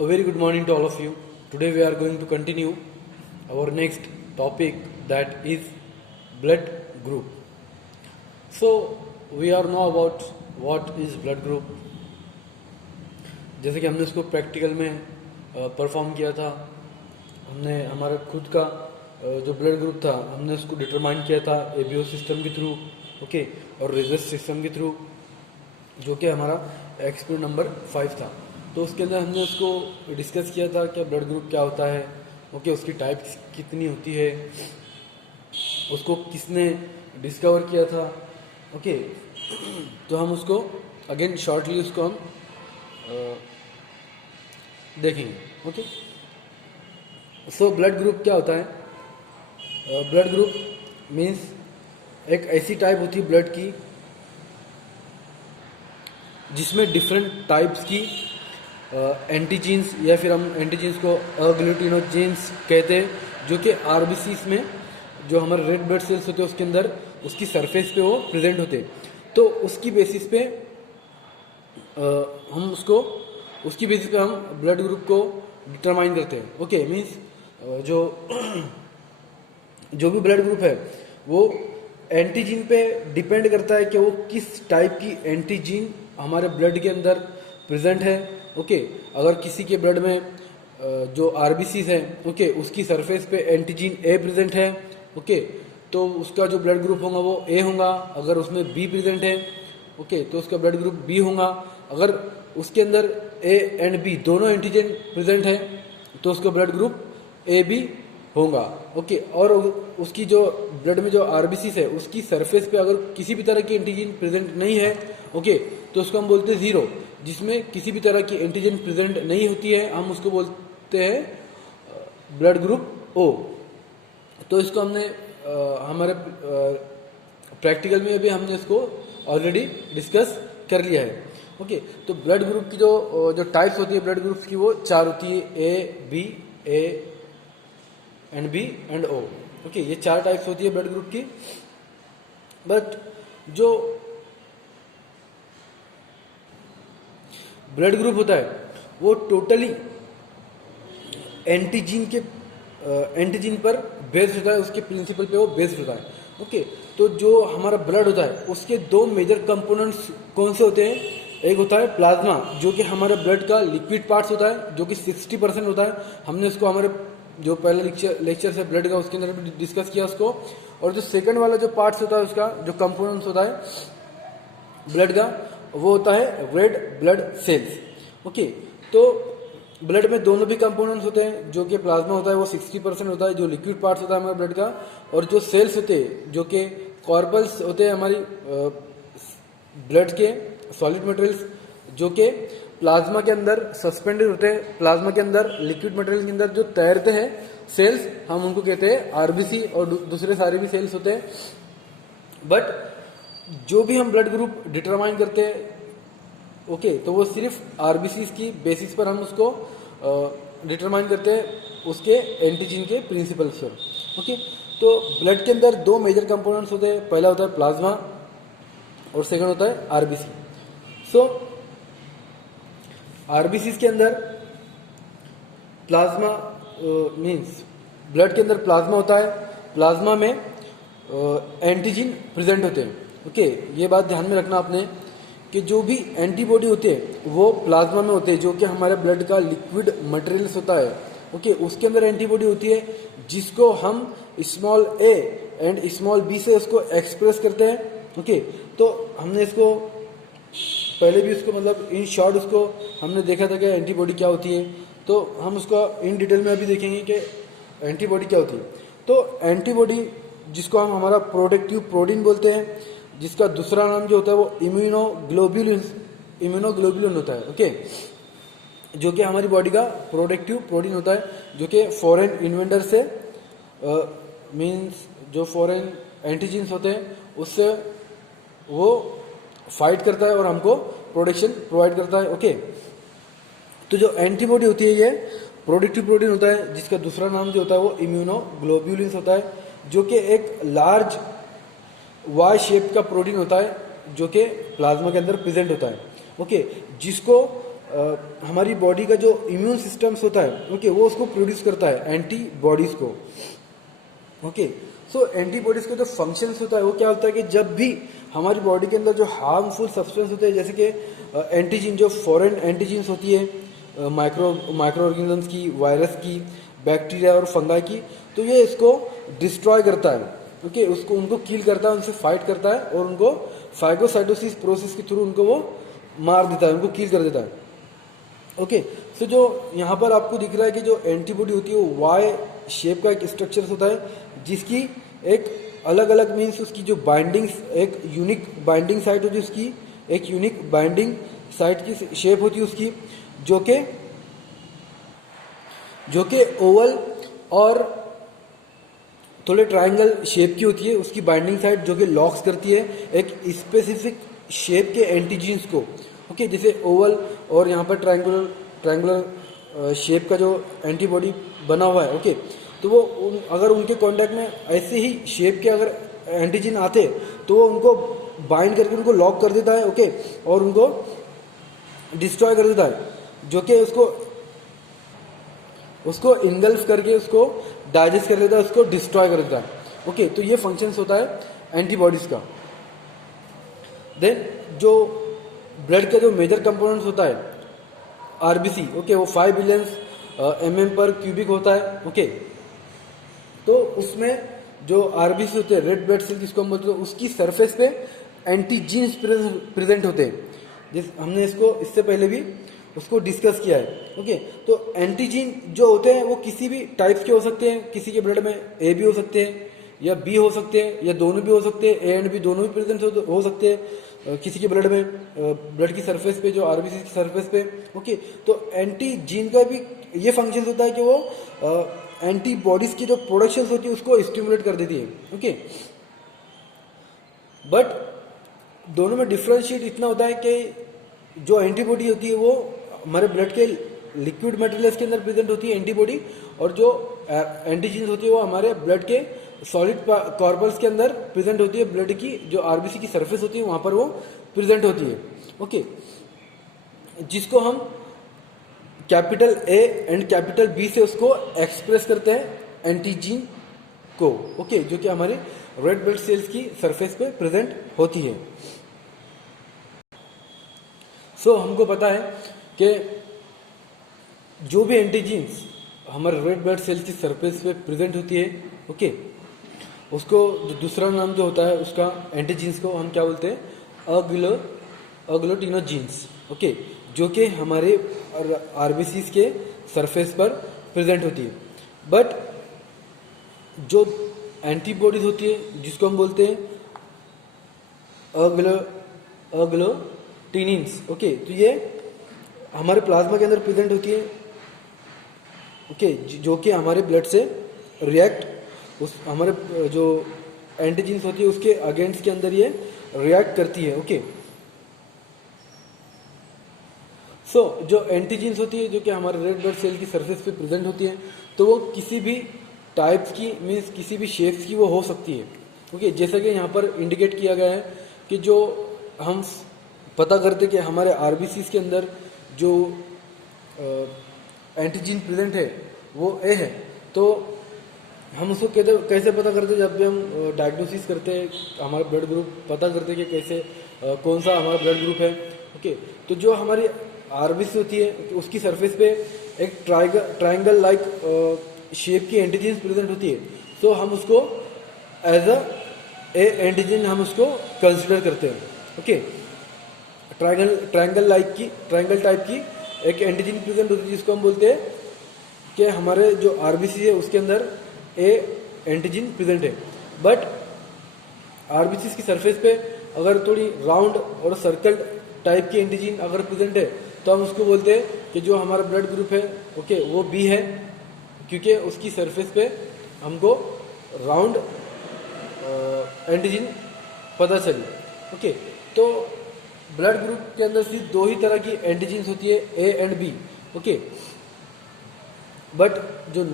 A very good morning to all of you. Today we are going to continue our next topic, that is blood group. So we are know about what is blood group. जैसे कि हमने इसको practical में perform किया था, हमने हमारा खुद का जो ब्लड ग्रुप था हमने उसको डिटरमाइन किया था एबीओ सिस्टम के थ्रू, ओके, और रेजस सिस्टम के थ्रू, जो कि हमारा एक्सपेरिमेंट नंबर 5 था। तो उसके अंदर हमने उसको डिस्कस किया था कि ब्लड ग्रुप क्या होता है, ओके, उसकी टाइप कितनी होती है, उसको किसने डिस्कवर किया था, ओके। तो हम उसको अगेन शॉर्टली उसको हम देखेंगे, ओके। सो ब्लड ग्रुप क्या होता है? ब्लड ग्रुप मीन्स एक ऐसी टाइप होती है ब्लड की जिसमें डिफरेंट टाइप्स की एंटीजीन्स, या फिर हम एंटीजीन्स को अग्लूटिनोजेंस कहते हैं, जो कि आरबीसीज में जो हमारे रेड ब्लड सेल्स होते हैं उसके अंदर उसकी सरफेस पे वो प्रेजेंट होते हैं। तो उसकी बेसिस पे हम ब्लड ग्रुप को डिटरमाइन करते हैं, ओके। मीन्स जो भी ब्लड ग्रुप है वो एंटीजीन पे डिपेंड करता है कि वो किस टाइप की एंटीजीन हमारे ब्लड के अंदर प्रेजेंट है, ओके। अगर किसी के ब्लड में जो आरबीसीज है, ओके, उसकी सरफेस पे एंटीजीन ए प्रेजेंट है, ओके, तो उसका जो ब्लड ग्रुप होगा वो ए होगा। अगर उसमें बी प्रेजेंट है, ओके, तो उसका ब्लड ग्रुप बी होगा। अगर उसके अंदर ए एंड बी दोनों एंटीजन प्रेजेंट है तो उसका ब्लड ग्रुप ए बी होगा, ओके। और उसकी जो ब्लड में जो आरबीसीज है उसकी सरफेस पे अगर किसी भी तरह की एंटीजन प्रेजेंट नहीं है, ओके, तो उसको हम बोलते हैं जीरो। जिसमें किसी भी तरह की एंटीजन प्रेजेंट नहीं होती है हम उसको बोलते हैं ब्लड ग्रुप ओ। तो इसको हमने हमारे प्रैक्टिकल में भी हमने इसको ऑलरेडी डिस्कस कर लिया है, ओके। तो ब्लड ग्रुप की जो टाइप्स होती है ब्लड ग्रुप्स की वो 4 होती है, A B and B and O, okay. ये 4 टाइप्स होती है ब्लड ग्रुप की। बट जो ब्लड ग्रुप होता है वो टोटली एंटीजीन पर बेस्ड होता है, उसके प्रिंसिपल पे वो बेस्ड होता है, ओके। तो जो हमारा ब्लड होता है उसके 2 मेजर कंपोनेंट्स कौन से होते हैं? एक होता है प्लाज्मा, जो कि हमारे ब्लड का लिक्विड पार्ट्स होता है, जो कि 60% होता है। हमने उसको हमारे जो पहले लेक्चर है ब्लड का उसके अंदर भी डिस्कस किया उसको। और जो सेकंड वाला जो पार्ट्स होता है उसका जो कंपोनेंट्स होता है ब्लड का, वो होता है रेड ब्लड सेल्स, ओके। तो ब्लड में दोनों भी कंपोनेंट्स होते हैं, जो कि प्लाज्मा होता है वो 60% होता है, जो लिक्विड पार्ट्स होता है हमारे ब्लड का, और जो सेल्स होते हैं जो कि कॉर्पल्स होते हैं हमारी ब्लड के सॉलिड मटेरियल्स, जो कि प्लाज्मा के अंदर सस्पेंडेड होते हैं, प्लाज्मा के अंदर लिक्विड मटेरियल के अंदर जो तैरते हैं सेल्स, हम उनको कहते हैं आरबीसी, और दूसरे सारे भी सेल्स होते हैं। बट जो भी हम ब्लड ग्रुप डिटरमाइन करते हैं, ओके, तो वो सिर्फ आरबीसी की बेसिस पर हम उसको डिटरमाइन करते हैं उसके एंटीजन के प्रिंसिपल्स पर, ओके। तो ब्लड के अंदर 2 मेजर कंपोनेंट्स होते हैं, पहला होता है प्लाज्मा और सेकंड होता है आरबीसी। सो आरबीसी के अंदर प्लाज्मा मींस ब्लड के अंदर प्लाज्मा होता है, प्लाज्मा में एंटीजन प्रेजेंट होते हैं, ओके। ये बात ध्यान में रखना आपने कि जो भी एंटीबॉडी होते हैं वो प्लाज्मा में होते हैं, जो कि हमारे ब्लड का लिक्विड मटेरियल्स होता है, ओके। उसके अंदर एंटीबॉडी होती है जिसको हम small A and small B से उसको एक्सप्रेस करते हैं, ओके। तो हमने इसको पहले भी उसको मतलब इन शॉर्ट उसको हमने देखा था कि एंटीबॉडी क्या होती है, तो हम उसको इन डिटेल में अभी देखेंगे कि एंटीबॉडी क्या होती है। तो एंटीबॉडी जिसको हम हमारा प्रोटेक्टिव प्रोटीन बोलते हैं, जिसका दूसरा नाम जो होता है वो इम्यूनोग्लोबुलिन होता है, ओके, जो कि हमारी बॉडी का प्रोटेक्टिव प्रोटीन होता है, जो कि फॉरेन इन्वेंटर से मींस जो फॉरेन एंटीजेंस होते हैं उससे वो फाइट करता है और हमको प्रोटेक्शन प्रोवाइड करता है, ओके। तो जो एंटीबॉडी होती है ये प्रोटेक्टिव प्रोटीन होता है, जिसका दूसरा नाम जो होता है वो इम्यूनोग्लोबुलिन होता है, जो कि एक लार्ज वाई शेप का प्रोटीन होता है जो कि प्लाज्मा के अंदर प्रेजेंट होता है, ओके। जिसको हमारी बॉडी का जो इम्यून सिस्टम्स होता है, ओके, वो उसको प्रोड्यूस करता है एंटीबॉडीज को। ओके, सो एंटीबॉडीज के जो फंक्शंस होता है वो क्या होता है कि जब भी हमारी बॉडी के अंदर जो हार्मफुल सब्सटेंस होते हैं, जैसे कि एंटीजीन, जो फॉरेन एंटीजीन्स होती है माइक्रो ऑर्गेनिजम्स की, वायरस की, बैक्टीरिया और फंगाई की, तो ये इसको डिस्ट्रॉय करता है। ओके, उसको उनको किल करता है, उनसे फाइट करता है और उनको फाइगोसाइटोसिस प्रोसेस के थ्रू उनको वो मार देता है, उनको किल कर देता है। ओके, सो जो यहाँ पर आपको दिख रहा है कि जो एंटीबॉडी होती है वो वाई शेप का एक स्ट्रक्चर होता है, जिसकी एक अलग अलग मीन्स उसकी जो बाइंडिंग्स, एक यूनिक बाइंडिंग साइट होती है उसकी, एक यूनिक बाइंडिंग साइट की शेप होती है उसकी, जो कि ओवल और थोड़े ट्रायंगल शेप की होती है उसकी बाइंडिंग साइट, जो कि लॉक्स करती है एक स्पेसिफिक शेप के एंटीजीन्स को। ओके, जैसे ओवल और यहाँ पर ट्रायंगुलर शेप का जो एंटीबॉडी बना हुआ है, ओके, तो वो अगर उनके कांटेक्ट में ऐसे ही शेप के अगर एंटीजन आते तो वो उनको बाइंड करके उनको लॉक कर देता है, ओके, और उनको डिस्ट्रॉय कर देता है, जो कि उसको इंगल्फ करके उसको डाइजेस्ट कर लेता है, उसको डिस्ट्रॉय कर देता है। ओके, तो ये फंक्शंस होता है एंटीबॉडीज का। देन जो ब्लड का जो मेजर कंपोनेंट्स होता है आरबीसी, ओके, वो 5 बिलियन mm पर क्यूबिक होता है। ओके, तो उसमें जो आरबीसी होते हैं, रेड ब्लड सेल जिसको हम बोलते हैं, उसकी सरफेस पे एंटीजीन्स प्रेजेंट होते हैं। हमने इसको इससे पहले भी उसको डिस्कस किया है। ओके, तो एंटीजीन जो होते हैं वो किसी भी टाइप्स के हो सकते हैं, किसी के ब्लड में ए भी हो सकते हैं या बी हो सकते हैं या दोनों भी हो सकते हैं, ए एंड बी दोनों भी प्रेजेंट हो सकते हैं किसी के ब्लड में, ब्लड की सरफेस पे, जो आरबीसी की सरफेस पे। ओके, तो एंटीजीन का भी ये फंक्शन होता है कि वो एंटीबॉडीज की जो प्रोडक्शन होती है उसको स्टिमुलेट कर देती है। ओके, बट दोनों में डिफरेंशिएट इतना होता है कि जो एंटीबॉडी होती है वो हमारे ब्लड के लिक्विड मटेरियल्स के अंदर प्रेजेंट होती है एंटीबॉडी, और जो एंटीजीन होती है वो हमारे ब्लड के सॉलिड कॉर्पस के अंदर प्रेजेंट होती है, ब्लड की जो आरबीसी की सरफेस होती है वहां पर वो प्रेजेंट होती है। ओके, जिसको हम capital A and capital B से उसको एक्सप्रेस करते हैं एंटीजीन को। ओके, जो कि हमारे रेड ब्लड सेल्स की सरफेस पे प्रेजेंट होती है। सो हमको पता है कि जो भी एंटीजीन्स हमारे रेड ब्लड सेल्स की सरफेस पे प्रेजेंट होती है, ओके, उसको जो दूसरा नाम जो होता है उसका एंटीजीन्स को हम क्या बोलते हैं, अग्लूटिनोजीन्स। ओके, जो कि हमारे आरबीसीज के सरफेस पर प्रेजेंट होती है। बट जो एंटीबॉडीज होती है जिसको हम बोलते हैं अग्लूटिनिन्स, ओके, तो ये हमारे प्लाज्मा के अंदर प्रेजेंट होती है। ओके, जो कि हमारे ब्लड से रिएक्ट, उस हमारे जो एंटीजीन्स होती है उसके अगेंस्ट के अंदर ये रिएक्ट करती है। ओके, सो जो एंटीजीन्स होती है जो कि हमारे रेड ब्लड सेल की सरफेस पे प्रेजेंट होती है, तो वो किसी भी टाइप्स की, मीन्स किसी भी शेप्स की वो हो सकती है। ओके, जैसा कि यहाँ पर इंडिकेट किया गया है कि जो हम पता करते कि हमारे आरबीसीज के अंदर जो एंटीजीन प्रेजेंट है वो ए है, तो हम उसको कैसे पता करते, जब भी हम डायग्नोसिस करते हैं, हमारा ब्लड ग्रुप पता करते हैं कि कैसे कौन सा हमारा ब्लड ग्रुप है। ओके, तो जो हमारी आरबीसी होती है उसकी सरफेस पे एक ट्रायंगल लाइक शेप की एंटीजन प्रेजेंट होती है, तो हम उसको एज ए एंटीजन हम उसको कंसिडर करते हैं। ओके, ट्रायंगल टाइप की एक एंटीजन प्रेजेंट होती है जिसको हम बोलते हैं कि हमारे जो आरबीसी है उसके अंदर ए एंटीजन प्रेजेंट है। बट आरबीसी की सरफेस पे अगर थोड़ी राउंड और सर्कल टाइप की एंटीजन अगर प्रेजेंट है तो हम उसको बोलते हैं कि जो हमारा ब्लड ग्रुप है, ओके, वो बी है, क्योंकि उसकी सरफेस पे हमको राउंड एंटीजन पता चली। ओके, तो ब्लड ग्रुप के अंदर सिर्फ दो ही तरह की एंटीजन्स होती है, A and B. Okay, but जो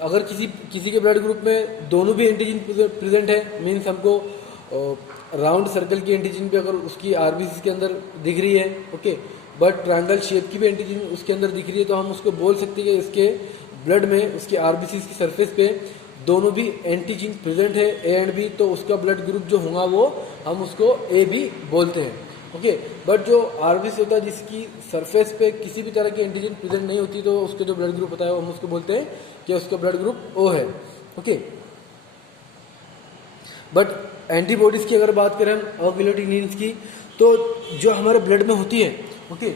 अगर किसी के ब्लड ग्रुप में दोनों भी एंटीजन प्रेजेंट है, मीन्स हमको राउंड सर्कल की एंटीजन भी अगर उसकी आरबीसी के अंदर दिख रही है, ओके, बट ट्रायंगल शेप की भी एंटीजन उसके अंदर दिख रही है, तो हम उसको बोल सकते हैं कि इसके ब्लड में उसकी आरबीसी की सरफेस पे दोनों भी एंटीजन प्रेजेंट है, ए एंड बी, तो उसका ब्लड ग्रुप जो होगा वो हम उसको ए बी बोलते हैं, ओके। बट जो आरबीसी होता है जिसकी सरफेस पे किसी भी तरह की एंटीजन प्रेजेंट नहीं होती, तो उसका जो ब्लड ग्रुप होता है हम उसको बोलते हैं कि उसका ब्लड ग्रुप ओ है, ओके। बट एंटीबॉडीज की अगर बात करें अग्लूटिनिन्स की, तो जो हमारे ब्लड में होती है, ओके,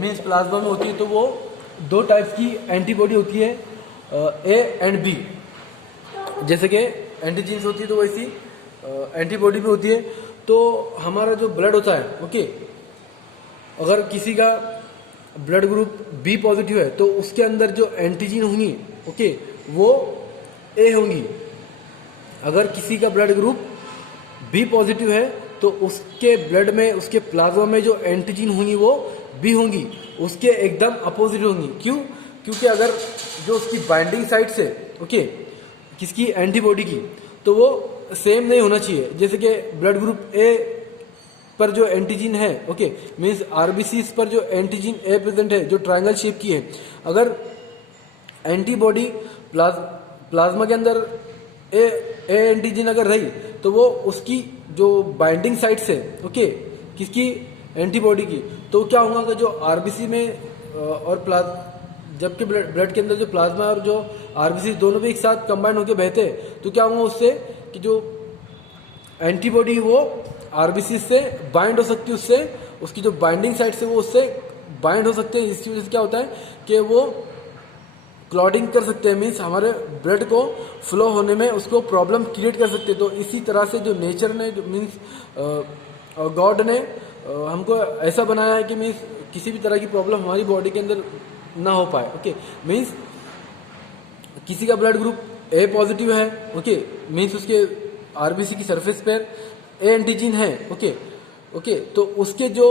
मीन्स प्लाज्मा में होती है, तो वो दो टाइप्स की एंटीबॉडी होती है, ए एंड बी। जैसे कि एंटीजीन्स होती है तो वैसी एंटीबॉडी भी होती है। तो हमारा जो ब्लड होता है, ओके, अगर किसी का ब्लड ग्रुप बी पॉजिटिव है तो उसके अंदर जो एंटीजन होंगी, ओके, वो ए होंगी। अगर किसी का ब्लड ग्रुप बी पॉजिटिव है तो उसके ब्लड में, उसके प्लाज्मा में जो एंटीजन होंगी वो बी होंगी, उसके एकदम अपोजिट होंगी। क्यों? क्योंकि अगर जो उसकी बाइंडिंग साइट से, ओके, किसकी एंटीबॉडी की, तो वो सेम नहीं होना चाहिए। जैसे कि ब्लड ग्रुप ए पर जो एंटीजन है, ओके, मीन्स आरबीसी पर जो एंटीजन ए प्रेजेंट है जो ट्रायंगल शेप की है, अगर एंटीबॉडी प्लाज्मा के अंदर ए एंटीजन अगर रही तो वो उसकी जो बाइंडिंग साइट से, ओके, किसकी एंटीबॉडी की, तो क्या होगा कि जो आरबीसी में और जबकि ब्लड के अंदर जो प्लाज्मा और जो आरबीसी दोनों भी एक साथ कंबाइन होकर बहते हैं, तो क्या होगा उससे कि जो एंटीबॉडी वो आरबीसी से बाइंड हो सकती है, उससे उसकी जो बाइंडिंग साइट से वो उससे बाइंड हो सकते हैं। इसकी वजह से क्या होता है कि वो क्लॉटिंग कर सकते हैं, मीन्स हमारे ब्लड को फ्लो होने में उसको प्रॉब्लम क्रिएट कर सकते हैं। तो इसी तरह से जो नेचर ने, जो मीन्स गॉड ने हमको ऐसा बनाया है कि मीन्स किसी भी तरह की प्रॉब्लम हमारी बॉडी के अंदर ना हो पाए, ओके। मीन्स किसी का ब्लड ग्रुप ए पॉजिटिव है, ओके, मीन्स उसके आरबीसी की सरफेस पर ए एंटीजन है, ओके, ओके, तो उसके जो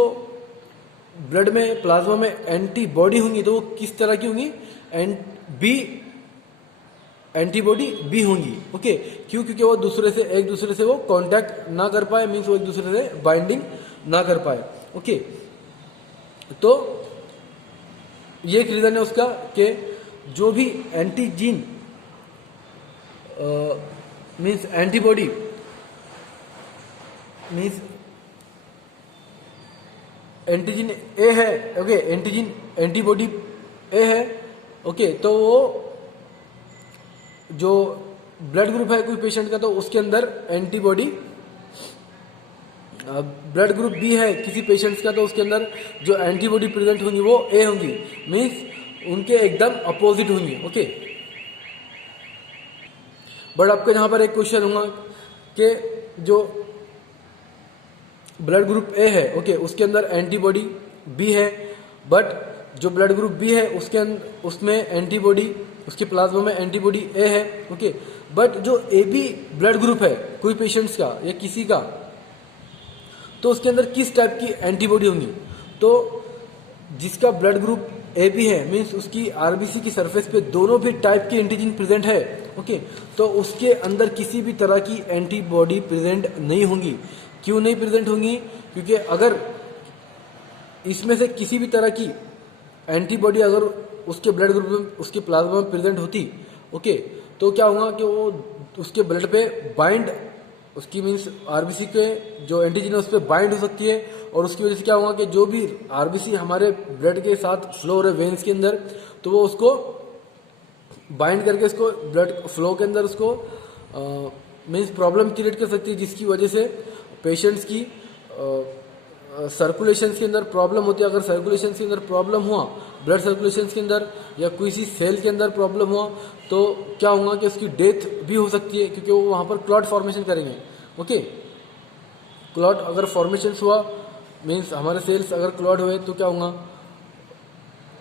ब्लड में, प्लाज्मा में एंटीबॉडी होंगी तो वो किस तरह की होंगी, बी एंटीबॉडी बी होंगी, ओके। क्यों? क्योंकि वो एक दूसरे से वो कांटेक्ट ना कर पाए, मीन्स वो एक दूसरे से बाइंडिंग ना कर पाए, ओके। तो ये एक रीजन है उसका कि जो भी एंटीजीन मीन्स एंटीबॉडी मीन्स एंटीजन ए है, ओके, एंटीबॉडी ए है, ओके, तो वो जो ब्लड ग्रुप है कोई पेशेंट का, तो उसके अंदर एंटीबॉडी, ब्लड ग्रुप बी है किसी पेशेंट्स का, तो उसके अंदर जो एंटीबॉडी प्रेजेंट होंगी वो ए होंगी, मीन्स उनके एकदम अपोजिट होंगी, ओके। बट आपके यहाँ पर एक क्वेश्चन होगा कि जो ब्लड ग्रुप ए है, ओके, उसके अंदर एंटीबॉडी बी है, बट जो ब्लड ग्रुप बी है उसमें एंटीबॉडी, उसके प्लाज्मा में एंटीबॉडी ए है, ओके, बट जो ए बी ब्लड ग्रुप है कोई पेशेंट्स का या किसी का, तो उसके अंदर किस टाइप की एंटीबॉडी होंगी, तो जिसका ब्लड ग्रुप ए बी है, मीन्स उसकी आरबीसी की सरफेस पे दोनों भी टाइप की एंटीजन प्रेजेंट है, ओके, तो उसके अंदर किसी भी तरह की एंटीबॉडी प्रेजेंट नहीं होंगी। क्यों नहीं प्रेजेंट होंगी? क्योंकि अगर इसमें से किसी भी तरह की एंटीबॉडी अगर उसके ब्लड ग्रुप में, उसके प्लाज्मा में प्रेजेंट होती, ओके, तो क्या होगा कि वो उसके ब्लड पे बाइंड, उसकी मीन्स आरबीसी के जो एंटीजन है उस पर बाइंड हो सकती है, और उसकी वजह से क्या होगा कि जो भी आरबीसी हमारे ब्लड के साथ फ्लो हो रहे वेन्स के अंदर, तो वो उसको बाइंड करके उसको ब्लड फ्लो के अंदर उसको मीन्स प्रॉब्लम क्रिएट कर सकती है, जिसकी वजह से पेशेंट्स की सर्कुलेशन के अंदर प्रॉब्लम होती है। अगर सर्कुलेशन के अंदर प्रॉब्लम हुआ, ब्लड सर्कुलेशन के अंदर या किसी सेल के अंदर प्रॉब्लम हुआ, तो क्या होगा कि उसकी डेथ भी हो सकती है, क्योंकि वो वहाँ पर क्लॉट फॉर्मेशन करेंगे, ओके। क्लॉट अगर फॉर्मेशन हुआ, मीन्स हमारे सेल्स अगर क्लॉट हुए, तो क्या होगा,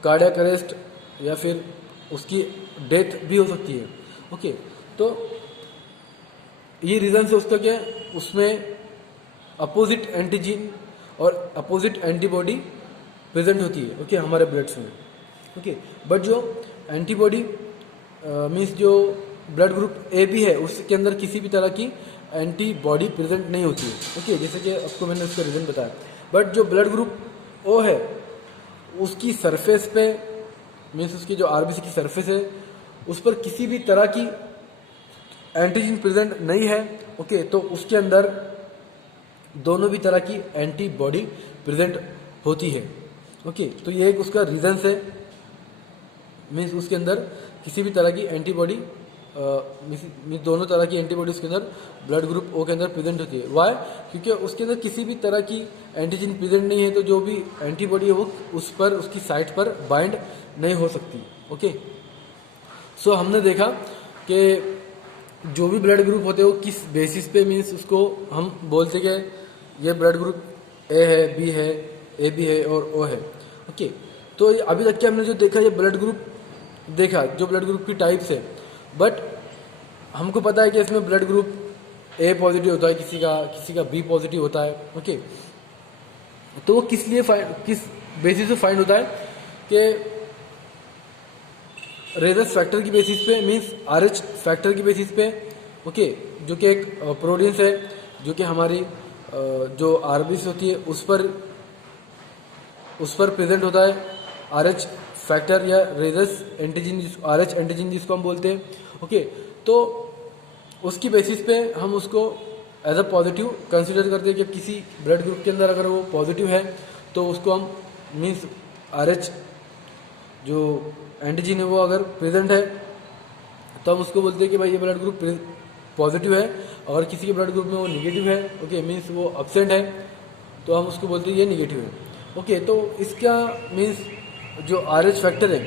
कार्डियक अरेस्ट या फिर उसकी डेथ भी हो सकती है, ओके। तो ये रीजन से उसका क्या, उसमें अपोजिट एंटीजन और अपोजिट एंटीबॉडी प्रेजेंट होती है, ओके, हमारे ब्लड्स में, ओके। बट जो एंटीबॉडी मीन्स जो ब्लड ग्रुप ए बी है उसके अंदर किसी भी तरह की एंटीबॉडी प्रेजेंट नहीं होती है। ओके, जैसे कि आपको मैंने उसका रीज़न बताया। बट जो ब्लड ग्रुप ओ है उसकी सरफेस पे मीन्स उसकी जो आरबीसी की सरफेस है उस पर किसी भी तरह की एंटीजन प्रेजेंट नहीं है। ओके, तो उसके अंदर दोनों भी तरह की एंटीबॉडी प्रेजेंट होती है। ओके, तो ये एक उसका रीजंस है, मीन्स उसके अंदर किसी भी तरह की एंटीबॉडी मीन्स दोनों तरह की एंटीबॉडी उसके अंदर ब्लड ग्रुप ओ के अंदर प्रेजेंट होती है। वाई? क्योंकि उसके अंदर किसी भी तरह की एंटीजन प्रेजेंट नहीं है, तो जो भी एंटीबॉडी है वो उस पर उसकी साइट पर बाइंड नहीं हो सकती। ओके, सो हमने देखा कि जो भी ब्लड ग्रुप होते हैं वो किस बेसिस पे मीन्स उसको हम बोलते कि ये ब्लड ग्रुप ए है, बी है, ए बी है और ओ है। ओके, तो अभी तक के हमने जो देखा ये ब्लड ग्रुप देखा, जो ब्लड ग्रुप की टाइप्स है। बट हमको पता है कि इसमें ब्लड ग्रुप ए पॉजिटिव होता है, किसी का बी पॉजिटिव होता है। ओके, तो वो किस बेसिस पे फाइंड होता है कि रेजस फैक्टर की बेसिस पे, मीन्स आरएच फैक्टर की बेसिस पे। ओके, जो कि एक प्रोटीन्स है जो कि हमारी जो आरबीसी होती है उस पर प्रेजेंट होता है आरएच फैक्टर या रेजस एंटीजन, आरएच एंटीजन जिसको हम बोलते हैं। ओके, तो उसकी बेसिस पे हम उसको एज अ पॉजिटिव कंसिडर करते हैं कि किसी ब्लड ग्रुप के अंदर अगर वो पॉजिटिव है तो उसको हम मीन्स आरएच जो एंटीजन है वो अगर प्रेजेंट है तो हम उसको बोलते हैं कि भाई ये ब्लड ग्रुप पॉजिटिव है। अगर किसी के ब्लड ग्रुप में वो निगेटिव है, ओके, मीन्स वो एब्सेंट है, तो हम उसको बोलते हैं ये निगेटिव है। ओके, तो इसका मीन्स जो आरएच फैक्टर है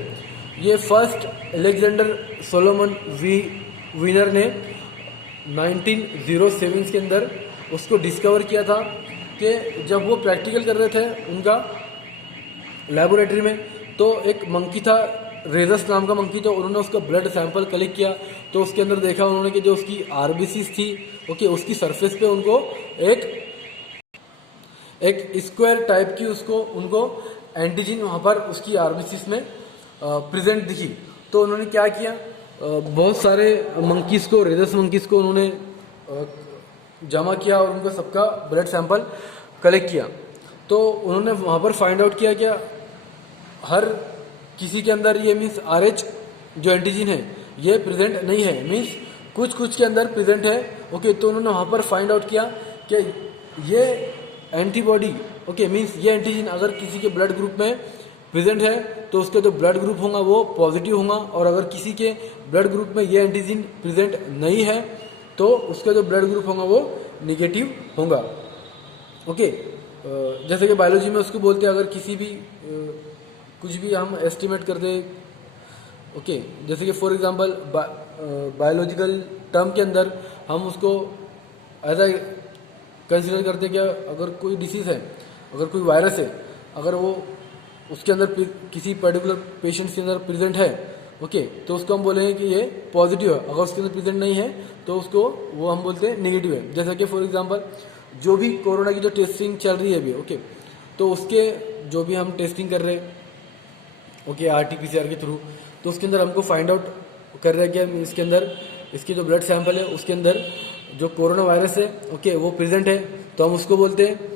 ये फर्स्ट अलेक्जेंडर सोलोमन वीनर ने 1907 के अंदर उसको डिस्कवर किया था कि जब वो प्रैक्टिकल कर रहे थे उनका लेबोरेटरी में, तो एक मंकी था, रेजस नाम का मंकी, तो उन्होंने उसका ब्लड सैंपल कलेक्ट किया। तो उसके अंदर देखा उन्होंने कि जो उसकी आरबीसीज थी, ओके, उसकी सरफेस पे उनको एक स्क्वायर टाइप की उनको एंटीजन वहाँ पर उसकी आरबीसीज में प्रेजेंट दिखी। तो उन्होंने क्या किया, बहुत सारे मंकीज को, रेजस मंकीज को उन्होंने जमा किया और उनका सबका ब्लड सैंपल कलेक्ट किया। तो उन्होंने वहाँ पर फाइंड आउट किया कि हर किसी के अंदर ये मीन्स आरएच जो एंटीजन है ये प्रेजेंट नहीं है, मीन्स कुछ के अंदर प्रेजेंट है। ओके, तो उन्होंने वहाँ पर फाइंड आउट किया कि ये एंटीबॉडी, ओके, मीन्स ये एंटीजन अगर किसी के ब्लड ग्रुप में प्रेजेंट है तो उसका जो ब्लड ग्रुप होगा वो पॉजिटिव होगा, और अगर किसी के ब्लड ग्रुप में ये एंटीजन प्रेजेंट नहीं है तो उसका जो ब्लड ग्रुप होगा वो निगेटिव होगा। ओके, जैसे कि बायोलॉजी में उसको बोलते हैं, अगर किसी भी कुछ भी हम एस्टिमेट कर दे, ओके, जैसे कि फॉर एग्जांपल बायोलॉजिकल टर्म के अंदर हम उसको एज ए कंसिडर करते हैं कि अगर कोई डिसीज़ है, अगर कोई वायरस है, अगर वो उसके अंदर किसी पर्टिकुलर पेशेंट के अंदर प्रेजेंट है, ओके, तो उसको हम बोलेंगे कि ये पॉजिटिव है। अगर उसके अंदर प्रेजेंट नहीं है तो उसको वो हम बोलते हैं नेगेटिव है। जैसा कि फॉर एग्जांपल जो भी कोरोना की जो टेस्टिंग चल रही है अभी, ओके, तो उसके जो भी हम टेस्टिंग कर रहे हैं, ओके, आरटीपीसीआर के थ्रू, तो उसके अंदर हमको फाइंड आउट कर रहे हैं कि इसके अंदर इसकी जो ब्लड सैंपल है उसके अंदर जो कोरोना वायरस है, ओके, वो प्रेजेंट है, तो हम उसको बोलते हैं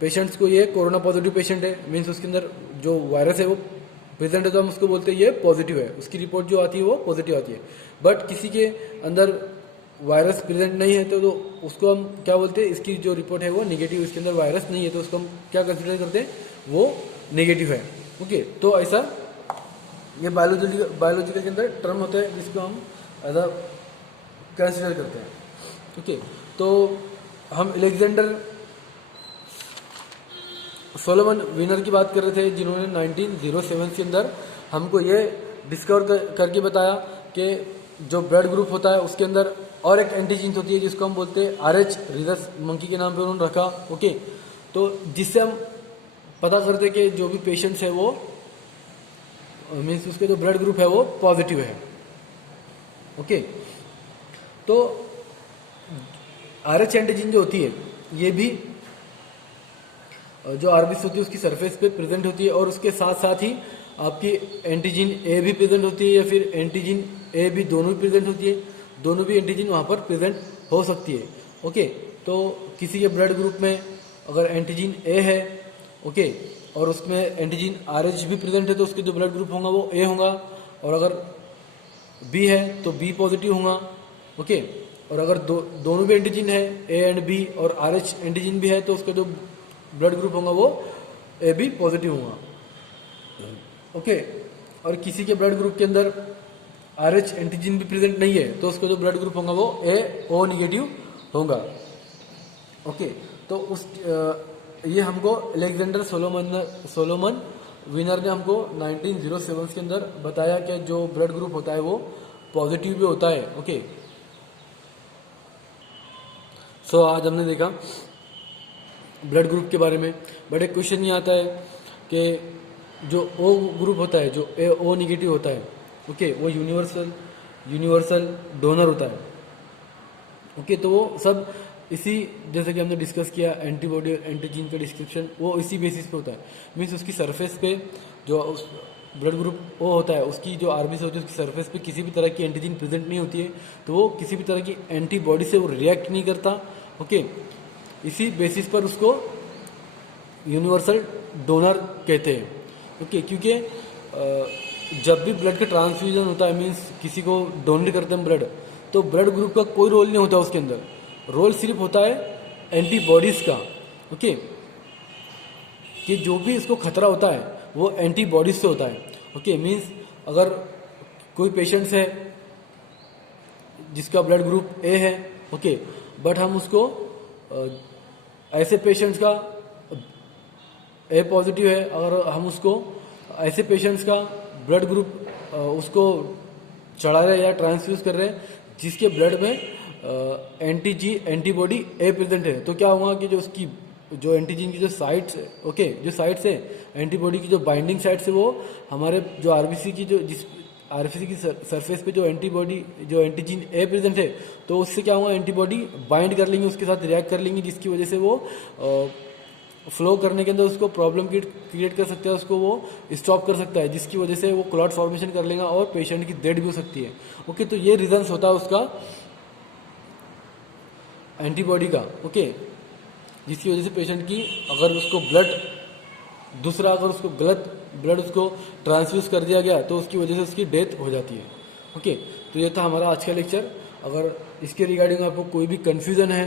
पेशेंट्स को ये कोरोना पॉजिटिव पेशेंट है, मीन्स उसके अंदर जो वायरस है वो प्रेजेंट है, तो हम उसको बोलते हैं ये पॉजिटिव है, उसकी रिपोर्ट जो आती है वो पॉजिटिव आती है। बट किसी के अंदर वायरस प्रेजेंट नहीं है तो उसको हम क्या बोलते हैं, इसकी जो रिपोर्ट है वो निगेटिव, इसके अंदर वायरस नहीं है, तो उसको हम क्या कंसिडर करते हैं, वो नेगेटिव है। ओके, तो ऐसा ये बायोलॉजिकल के अंदर टर्म होता है जिसको हम एज अ कंसिडर करते हैं। ओके, तो हम अलेक्जेंडर सोलोमन वीनर की बात कर रहे थे जिन्होंने 1907 के अंदर हमको ये डिस्कवर करके बताया कि जो ब्लड ग्रुप होता है उसके अंदर और एक एंटीजन होती है जिसको हम बोलते हैं आरएच, रीजस मंकी के नाम पे उन्होंने रखा। ओके, तो जिससे हम पता करते कि जो भी पेशेंट्स है वो मीन्स उसके जो ब्लड ग्रुप है वो पॉजिटिव है। ओके, तो आरएच एंटीजन जो होती है ये भी जो आरबीसी होती है उसकी सरफेस पे प्रेजेंट होती है, और उसके साथ साथ ही आपकी एंटीजन ए भी प्रेजेंट होती है, या फिर एंटीजन ए भी दोनों भी प्रेजेंट होती है, दोनों भी एंटीजन वहाँ पर प्रेजेंट हो सकती है। ओके, तो किसी के ब्लड ग्रुप में अगर एंटीजन ए है, ओके, और उसमें एंटीजन RH भी प्रेजेंट है तो उसके जो ब्लड ग्रुप होगा वो ए होगा, और अगर बी है तो बी पॉजिटिव होगा, ओके, और अगर दोनों भी एंटीजन है ए एंड बी और RH एंटीजन भी है तो उसका जो ब्लड ग्रुप होगा वो ए बी पॉजिटिव होगा, ओके, और किसी के ब्लड ग्रुप के अंदर RH एंटीजन भी प्रेजेंट नहीं है तो उसका जो ब्लड ग्रुप होगा वो O निगेटिव होगा, ओके। तो ये हमको अलेक्जेंडर सोलोमन विनर ने हमको 1907 के अंदर बताया कि जो ब्लड ग्रुप होता है वो पॉजिटिव भी होता है, ओके। सो आज हमने देखा ब्लड ग्रुप के बारे में, बट एक क्वेश्चन ये आता है कि जो O ग्रुप होता है, जो O निगेटिव होता है, ओके, वो यूनिवर्सल डोनर होता है, ओके। तो वो सब इसी, जैसे कि हमने डिस्कस किया एंटीबॉडी और एंटीजन का डिस्क्रिप्शन, वो इसी बेसिस पे होता है। मीन्स उसकी सरफेस पे जो ब्लड ग्रुप O होता है उसकी जो RBC होती है उसकी सरफेस पे किसी भी तरह की एंटीजन प्रेजेंट नहीं होती है तो वो किसी भी तरह की एंटीबॉडी से वो रिएक्ट नहीं करता, ओके। इसी बेसिस पर उसको यूनिवर्सल डोनर कहते हैं, ओके। क्योंकि जब भी ब्लड का ट्रांसफ्यूजन होता है, मीन्स किसी को डोनेट करते हैं ब्लड, तो ब्लड ग्रुप का कोई रोल नहीं होता उसके अंदर, रोल सिर्फ होता है एंटीबॉडीज का, ओके। कि जो भी इसको खतरा होता है वो एंटीबॉडीज से होता है, ओके। मीन्स अगर कोई पेशेंट्स है जिसका ब्लड ग्रुप ए है, ओके, बट हम उसको ऐसे पेशेंट्स का ए पॉजिटिव है, अगर हम उसको ऐसे पेशेंट्स का ब्लड ग्रुप उसको चढ़ा रहे हैं या ट्रांसफ्यूज कर रहे हैं जिसके ब्लड में एंटीबॉडी ए प्रेजेंट है, तो क्या होगा कि जो उसकी जो एंटीजन की जो साइट्स, ओके, जो साइट्स है एंटीबॉडी की जो बाइंडिंग साइट्स है वो हमारे जो आरबीसी की जो जिस आरबीसी की सरफेस पे जो एंटीबॉडी जो एंटीजन ए प्रेजेंट है तो उससे क्या होगा, एंटीबॉडी बाइंड कर लेंगे, उसके साथ रिएक्ट कर लेंगे, जिसकी वजह से वो फ्लो करने के अंदर उसको प्रॉब्लम क्रिएट कर सकता है, उसको वो स्टॉप कर सकता है, जिसकी वजह से वो क्लॉट फॉर्मेशन कर लेगा और पेशेंट की डेथ भी हो सकती है, ओके। तो ये रीजंस होता है उसका एंटीबॉडी का, ओके, जिसकी वजह से पेशेंट की अगर उसको अगर उसको गलत ब्लड उसको ट्रांसफ्यूज कर दिया गया तो उसकी वजह से उसकी डेथ हो जाती है, ओके। तो ये था हमारा आज का लेक्चर। अगर इसके रिगार्डिंग आपको कोई भी कन्फ्यूज़न है,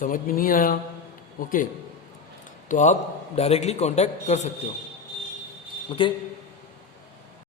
समझ में नहीं आया, ओके, तो आप डायरेक्टली कांटेक्ट कर सकते हो, ओके।